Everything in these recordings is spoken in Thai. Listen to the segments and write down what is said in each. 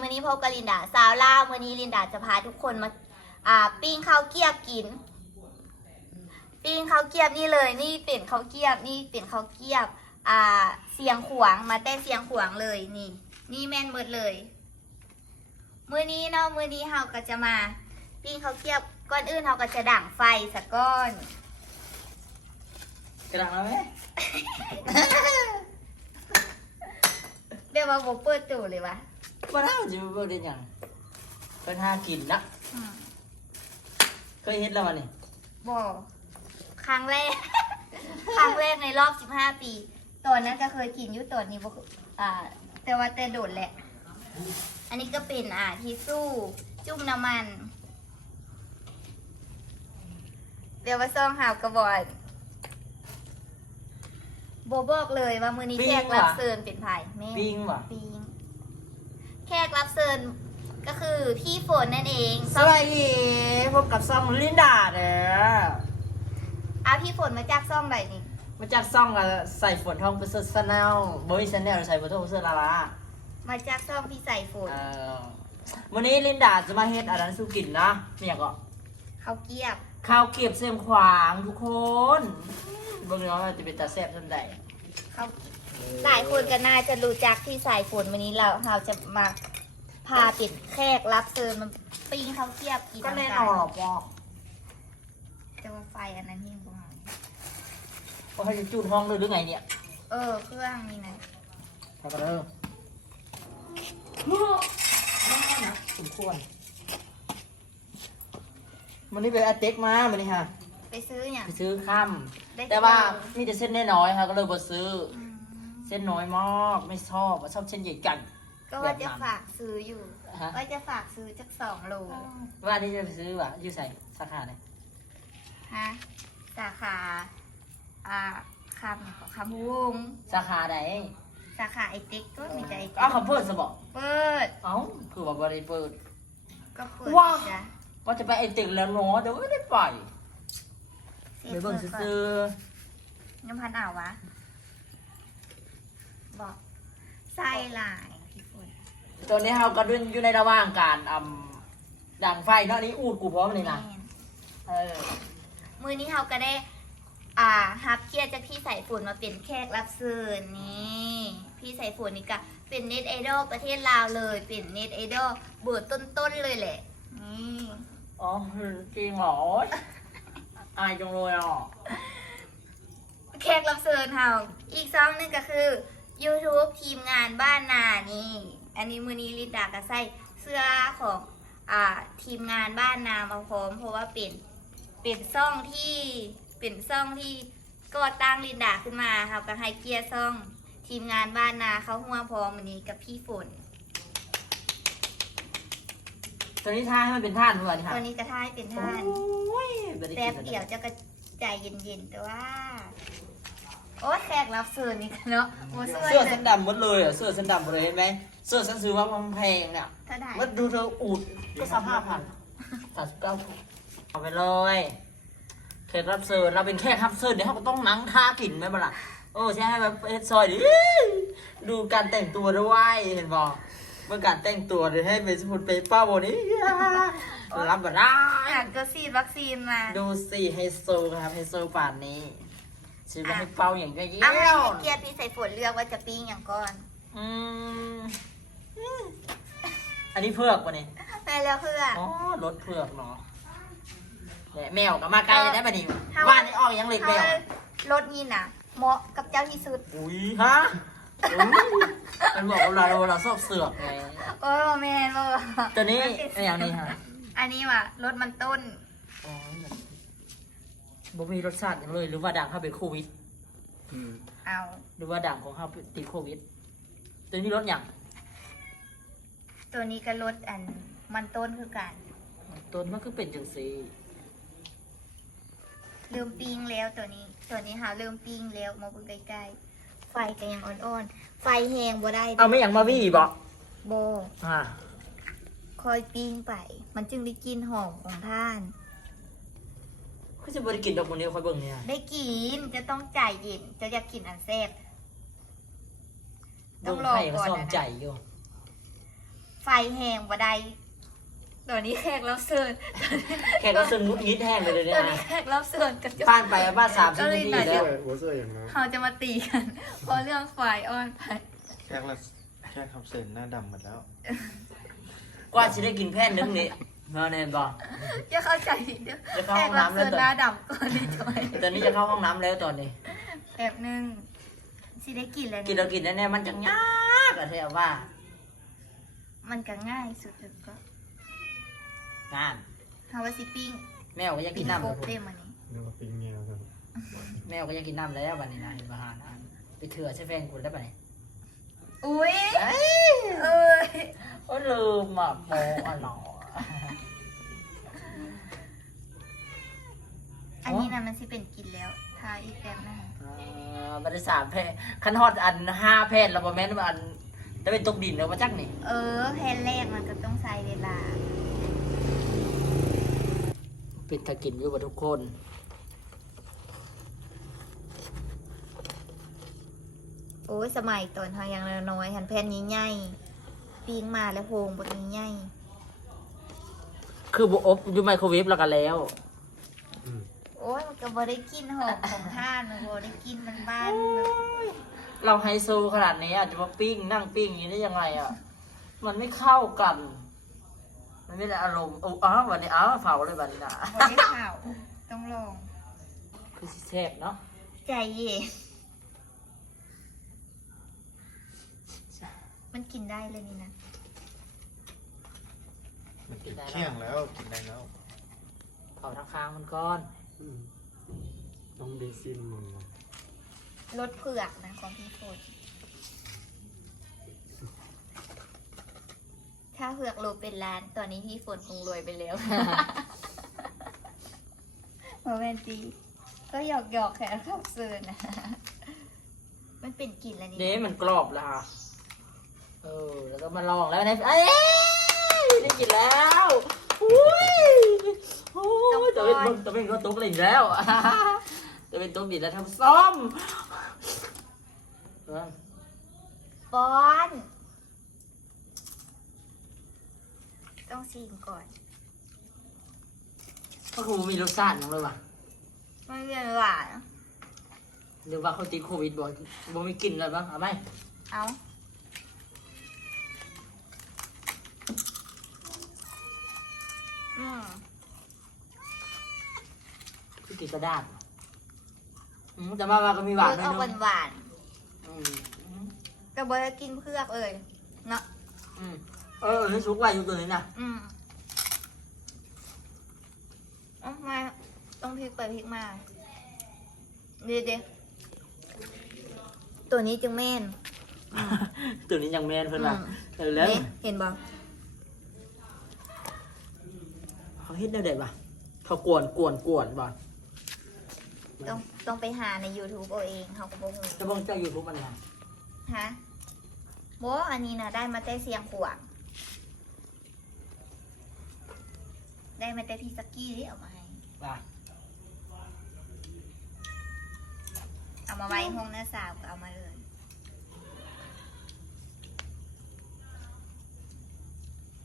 วันนี้พบกับลินดาสาวล่าววันนี้ลินดาจะพาทุกคนมาอ่าปิ้งข้าวเกรียบกิน ปิ้งข้าวเกรียบนี่เลยนี่เป็นข้าวเกรียบนี่เป็นข้าวเกรียบอ่าเสียงขวางมาแต่เสียงขวางเลยนี่ นี่แม่นหมดเลยมื้อนี้เนาะมื้อนี้เราก็จะมา ปิ้งข้าวเกรียบก่อนอื่นเราก็จะด่างไฟสักก้อนกระดังแล้วไหมเดี๋ยวมาบเปิดตู้เลยวะ ว่าถ้าจะไปเบิ่งได้หยังเป็นหากินนะอืมเคยเห็นแล้วมันนี่บอครั้งแรก ครั้งแรกในรอบ 15 ปี ตอนนั้นก็เคยกินอยุตอนนี้บ่เคอ่า แต่ว่าแต่โดดแหละ อันนี้ก็เป็นอ่าทิชชู่จุ่มน้ำมัน เดี๋ยวมาซ่องหาวกระบอกโบบอกเลยว่ามือนี้แขกรับเชิญเป็นไผ่แม่ปิ้งว่ะปิง แขกรับเชิญก็คือพี่ฝนนั่นเองสวัสดีพบกับซองลินดาเด้ออะพี่ฝนมาจากซ่องไหนนี่มาจากซ่องอะใส่ฝนทองเป็นเสื้อแนลบอยชแนลใส่ฝนทองเป็นเสื้อลาลามาจากซ่องพี่ใส่ฝนเอ่อวันนี้ลินดาจะมาเฮ็ดอะไรสู้กินนะเนี่ยก็เขาวเกรียบข้าวเก็บเสียงขวางทุกคนเบิ่งเนาะว่าจะเป็นตาแซ่บสันใดเขา หลายคนก็น่าจะรู้จักที่ใส่ฝนวันนี้เราเราจะมาพาติดแขกรับเชิญมันปิ้งเขาวเกรียบกินก็แน่นอนหรอกว่าจะว่าไฟอันนั้นยิ่งกว่าว่าเขาจะจูดห้องเลยหรือไงเนี่ยเออเครื่องนี่นะทำกันเด้อสมควรมันนี่ไปอาเต็กมามันนี่ฮะไปซื้ออย่างไปซื้อข้ามได้แต่ว่ากิโลมีแต่เส้นน้อยๆค่ะก็เลยบ่ซื้ออืม เส้นน้อยมากไม่ชอบชอบเส้นใหญ่จัดก็ว่าจะฝากซื้ออยู่ ฮะว่าจะฝากซื้อจักสองโลว่าที่จะไปซื้อว่ะอยู่ใส่สาขาไหนฮะสาขาอ่าคำคำวง สาขาไหนสาขาไอติ๊กก็มีแต่ไอติ๊อ้าวเขาเปิดสบอกเปิด เอ้าคือว่าบริเปิด ก็เปิดว้าว จ้ะว่าจะไปไอตึกแล้วเนาะเดี๋ยวไม่ได้ไปเสียไปเบิ่งปิดก่อนซื้อยังพันอ่าววะ บอกไส้ลายพี่ฝนๆตอนนี้เราก็ดุนอยู่ในระหว่างการอ่ำดังไฟเนาะนี่อูดกูพร้อมเลยนะแม่นเออมือนี้เราก็ได้ อ่าฮับเกียรติจากพี่สายฝนมาเป็นแขกรับเชิญนี่ พี่สายฝนนี่ก็เป็นเน็ตไอดอลประเทศลาวเลย เป็นเน็ตไอดอลเบอร์ต้นๆเลยแหละนี่อ๋อจริงเหรออายจังเลยอะแขกรับเชิญเราอีกซองหนึงก็คือ YouTube ทีมงานบ้านนานี่ อันนี้มือนี้ลินดาก็ใส่เสื้อของอ่าทีมงานบ้านนามาพร้อม เพราะว่าเป็นเป็นซ่องที่เป็นซ่องที่ก่อตั้งลินดาขึ้นมาครับก็ให้เกียรติซ่อง ทีมงานบ้านนาเขาหัวพร้อมวันนี้กับพี่ฝนตัวนี้ท่าให้มันเป็นท่านด้วยนี่ค่ะตัวนี้กระท้ายเป็นท่านโอ้ยบ่ได้แป๊กิบนเดียวจะกระจายเย็นๆแต่ว่า โอ้แขกรับเชิญนี่กันเนาะโอ้สวยเสื้อเลเส้ยนดำหมดเลยอะเสื้อเส้นดำหมดเลยเห็นไหมเสื้อฉันซื้อมาแพงเนี่ยเท่าไหร่มันดูเธออูดก็สักห้าพันสามสิบเก้าเอาไปเลยแขกรับเชิญเราเป็นแขกรับเชิญเดี๋ยวเขาก็ต้องนั่งท่ากินไหมบ้ล่ะโอ้ใช่ให้แบบเอ็ดซอยดิดูการแต่งตัวด้วยเห็นบอกเมื่อการแต่งตัวเดี๋ยวให้เป็นสมุดเปเปอร์วันนี้รับบัตรได้อ่านก็ซีดวัคซีนมา ดูสิไฮโซครับไฮโซป่านนี้ ชื่อว่าให้เป้าอย่างเงี้ยเอาให้วเกียรติพี่ใส่ฝนเลือกว่าจะปิ้งอย่างก่อนอืมอันนี้เพือกวะเนี่ยไปแล้วเพื่ออ๋อรถเผือกเนาะเนี่ยแมวกับมาไกลได้ปะนี่ถ้าบ้านนี่ออกยังเล็กแมวรถนี่นะเหมาะกับเจ้าที่สุด อุ้ยฮะอุ๊ยมันบอกว่าเราเราชอบเสือกไงโอ้ยบ่แม่นบ่ตัวนี้มัติดแนวนี้ฮะอันนี้ว่ะรถมันต้นอ๋อ บ่มีรสชาติอย่างเลย หรือว่าด่างเข้าเป็นโควิดเอาหรือว่าด่างของเขาติดโควิด ตัวนี้รสอย่างตัวนี้ก็รถอันมันต้นคือกันต้นมันคือเป็นจังสีเริ่มปิ้งแล้วตัวนี้ ตัวนี้ค่ะเริ่มปิ้งแล้วมาเบิ่งใกล้ๆไฟก็ยังอ่อนๆไฟแหงบ่ได้เอาไม่อย่างมาวี่บอกโบอ่า คอยปิ้งไป มันจึงได้กลินหอมของท่าน เขาจะบริกินดอกมันนี้คอยเบิ่งเนี่ยได้กินจะต้องจ่ายเย็นจะอยากกินอันแซ่บต้เบิ่องงรอให้ก่มาอนซ่อมนะใจอยู่ ไฟแหงบ่ได้ตอนนี้แขกรับเชิญแขกรับเชิญงุดงิดแห้งเลยเลยตอนนะนี้แขกรับเชิญกับเจ้าผ่านไปบ้านสามสิบนาทีเกาหลีแล้วหัวเสื้ออย่างนั้นเขาจะมาตีกัน เพราะเรื่องไฟออนไปแค่ละแค่คำเซ็นหน้าดำหมดแล้ว กว่าจะได้กินแผ่นนึงนี่ มาแน่บอกอย่าเข้าใจผิดเด้อจะเข้าแขห้กองรับน้ำแล้เชิวญตอนหน้าดำก่อนดีจอยตอนนี้จะเข้าห้องน้ำแล้วตอนนี้แบบหนึงสิได้กินเลยกินเรากินแน่ๆมันจะยากอะเทียว่ามันก็ง่ายสุดเลยก็งานฮาวาซิปิ้งแมวก็อยากกิปิ้นงน้ำโคแล้วกเด้มันนี้เรียกว่าปิ้งเงี้ยครับแมวก็อยากกินน้ำแล้ววันนี้นะเห็นประหารอันไปเถื่อใช่แฟนคุณได้ปะเนี่ยอุ้ยเอ้ย เอ้ยโอ้ลืมอะโมอะหนอ อันนี้นะมันสิเป็นกินแล้วทาอีกแบบหนึงอ่าบัตรสามแพทย์คันฮอดอันห้าแพทย์แล้วบ่แม่นว่าอันจะเป็นตกดินแล้วมาจักนี่เออแพนแรกมันก็ต้องใช้เวลาปิดตะกินอยู่บ่ทุกคน โอ้ยสมัยตอนทางยังน้อยๆหันแพนใหญ่ๆปิ้งมาแล้วโพงบดใหญ่คือบ่อบอยู่ไมโครเวฟแล้วก็แล้วๆ โอ้ยมันก็บ่ได้กินหอมของท่านมันบ่ได้กินมันบ้านแบบเราไฮโซขนาดนี้อาจจะมาปิ้งนั่งปิ้งอย่างนี้ได้ยังไงอะ มันไม่เข้ากัน มันไม่ได้อารมณ์โอ้อ้าววันนี้อ้าวเผาเลยวันนี้นะบ่ได้ข่าวต้องลองคือสิแซ่บเนาะใจเย็นมันกินได้เลยนี่นะมันกินเที่ยงแล้วกินได้แล้วเผาทางค้างมันก่อน ต้องดีซินมึงรสเผือกนะของพี่โฟดถ้าเผือกโลเป็นล้าน ตอนนี้พี่ฝนคงรวยไปแล้วโมเมนตีก็หยอกหยอกๆแค่ขับเซินนะ มันเป็นกลิ่นอะไรนี่นี่มันกรอบแล้วค่ะ เออ แล้วก็มาลองแล้วนะเอ้ยได้กินแล้ว อุ้ยโอ้ยจะเป็นจะเป็นก็ตุ๊กเลยอีกแล้วจะเป็นตุ๊กดิแล้วทำซ้อมเออปอนต้องชิมก่อนก็คือมีรสชาติอย่างเลยว่ะไม่เรียนหวานหรือว่าเขาติดโควิดบ่บ่มีกลินอะไรบ้างเอาไหมเอา อืมคือกินกระดาษอืมแต่ว่าว่าก็มีหวานเลือกด้วยเอาหวานเนาะหวานอืมๆแต่บอยกินเพือกเลยเนาะอืมเออนี่สุกไว้อยู่ตัวนี้นะอืมเอามาต้องพลิกไปพลิกมาเดี๋ยวเดี๋ยวตัวนี้จึงแม่นตัวนี้ยังแมนเพิ่นว่าอืมเออแล้ว นี่เห็นบ่ เขาเฮ็ดได้ไดบ่เขากวนกวนกวนบ่ต้องต้องไปหาใน YouTube เอาเองเขาก็บอกจะบ้องเจ้าอยู่ทุกมันนะฮะโบอันนี้นะได้มาแต่เสียงขวางได้มาแต่พี่สกกี้ที่เอามาให้ว่า เอามาไว้ห้องหน้าสาวก็เอามาเลย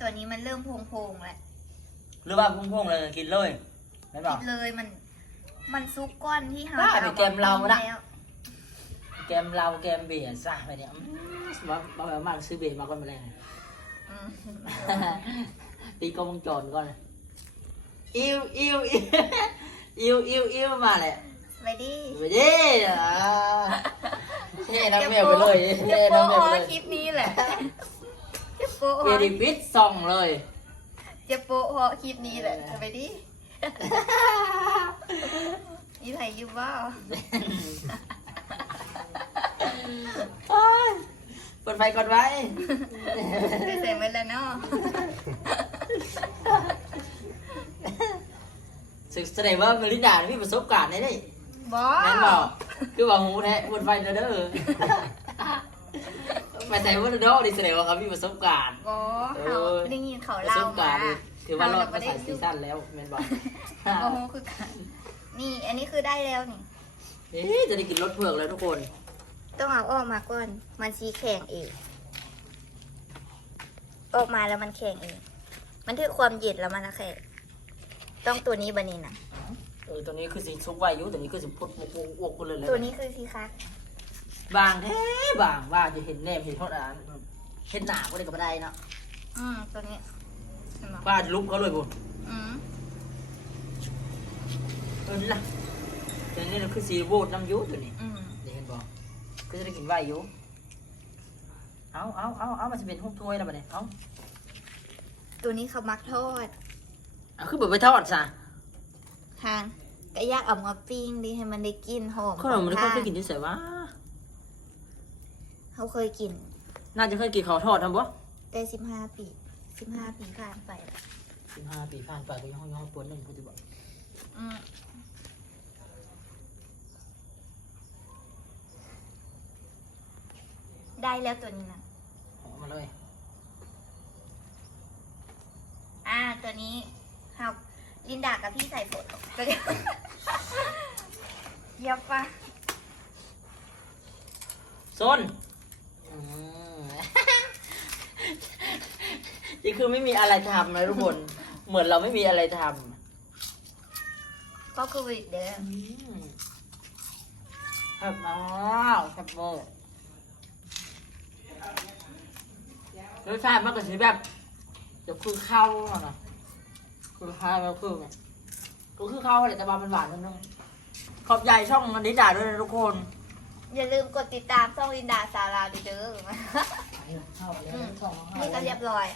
ตัวนี้มันเริ่มโพงๆแล้ว หรือว่าพุ่งๆเลยกินเลยไม่บอคิกดเลยมัน มันซุกก้อนที่เฮาบ้าจะไปเอาเกมเรานะ แล้วแกมเราแกมเบียร์ซะไปเนี่ยอืมบ่บ่แบบมากซื้อเบียร์มาก่อนมาแรง อืมตีกล้องวงจรก่อนอิวอิวอิวอิวอิวอิวมาเลยไปดิไปดิอ่าเท่นักแมวไปเลยจะเท่โปนักโอแมวไปเลยคลิปนี้แหละจะโปโอเวดิฟิตส่องเลย จะโปโอคลิปนี้แหละไปดินี่ไทยอยูบ้าโอ๊ยเปิดไฟก่อนไว้ได้ใส่ไว้แล้วเนาะสึกแสดงว่าเมลิดามีประสบการณ์ในนี่บอแม่นบอกคือว่าหูแท้เปิดไฟเด้อเด้อ ไปใส่ว่าเด้อดิแสดงว่าเขามีประสบการณ์ บอเขาไม่ได้ยินเขาประเล่าสบกามารณ์ถือว่ารอดมาใส่ซีซั่นแล้วแม่นบอกโอ้โหคือกันนี่อันนี้คือได้แล้วนี่เอ๊ะจะได้กินรสเผือกแล้วทุกคนต้องเอาออกมาก่อน มันชีแข็งเองเอออกมาแล้วมันแข็งเองมันถือความเย็นแล้วมันนะแข็งต้องตัวนี้บันนี้นะเออตัวนี้คือสิซุกไว้อยู่ตัวนี้คือสิพุดปุกปุกอ้วกกูเลยเลยตัวนี้คือสีคัก บางแท้บางว่าจะเห็นแนมเห็นเท่านั้นเห็นหนาก็ได้กับได้เนาะอืมตัวนี้เห็นไหมว่าลุกเขาเลยบุญอืมเออนี่ล่ะตัวนี้คือสีโวดน้ำอยูตัวนี้อืมเดี๋ยวเห็นบอกก็จะได้กินไว้อยู่เอาเอาเอาเอามันจะเป็นหุ้มถ้วยแล้วบัดนี้เอาตัวนี้เขามักทอดเอาคือแบบไปทอดซะทางก็อยากเอามาปิ้งดีให้มันได้กลินหอมขนมมันขก็องเคทายกินที่ใส่ว่า เขาเคยกิน น่าจะเคยกินข้าวทอดทำบ่ได้สิบห้าปีสิบห้าปีผ่านไปสิบห้าปีผ่านไปก็ยังยังปวดหนึ่งกูจะบอกอืมได้แล้วตัวนี้นะเอามาเลยอ่าตัวนี้ครับลินดากับพี่ใส่ฝนตัวเดียวเยับปะส้นอืม นี่คือไม่มีอะไรทำนะทุกคน เหมือนเราไม่มีอะไรทก็คือวิดเด้อำอืมแซ่บมากแซ่บเวอร์รสชาติมันก็สิแบบจะคือข้าวอะนะคือข้าวแล้วคือไงก็คือข้าวแหละแต่ว่ามันหวานนิดนึงขอบใจช่องนันดิดาด้วยนะทุกคน อย่าลืมกดติดตามช่องลินดาซาราด้วยเด้อเข้าแล้วอืมช่องนี่ก็เรียบร้อย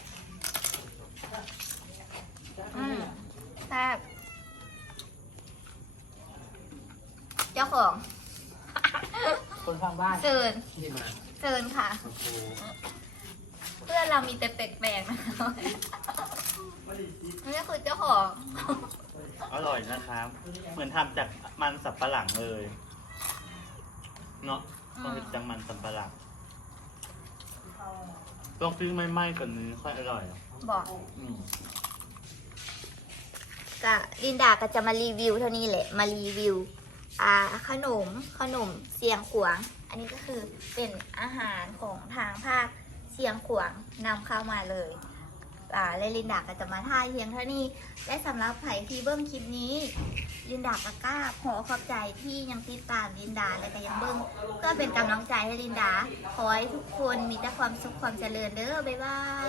อืมแซ่บเจ้าของคนฟังบ้านเซินที่มาเซินค่ะ โอ้โหเพื่อนเรามีแต่แปลกๆนะนี่คือเจ้าของ อร่อยนะครับ เหมือนทำจากมันสับปะหลังเลย เนาะต้องเป็นจากมันสับปะหลังต้องซื้อไม่ไหม้ก่อนนี้ค่อยอร่อยบอก อืม ก็ลินดาก็จะมารีวิวเท่านี้แหละ มารีวิว อ่าขนมขนมเสียงขวาง อันนี้ก็คือเป็นอาหารของทางภาคเสียงขวางนำเข้ามาเลยอ่าและลินดาก็จะมาท่าเพียงเท่านี้ และสำหรับไผ่ที่เบิ้งคลิปนี้ ลินดาก็กล้าขอขอบใจที่ยังติดตามลินดาและก็ยังเบิ้งเพื่อเป็นกำลังใจให้ลินดา ขอให้ทุกคนมีแต่ความสุขความเจริญเด้อบ๊ายบาย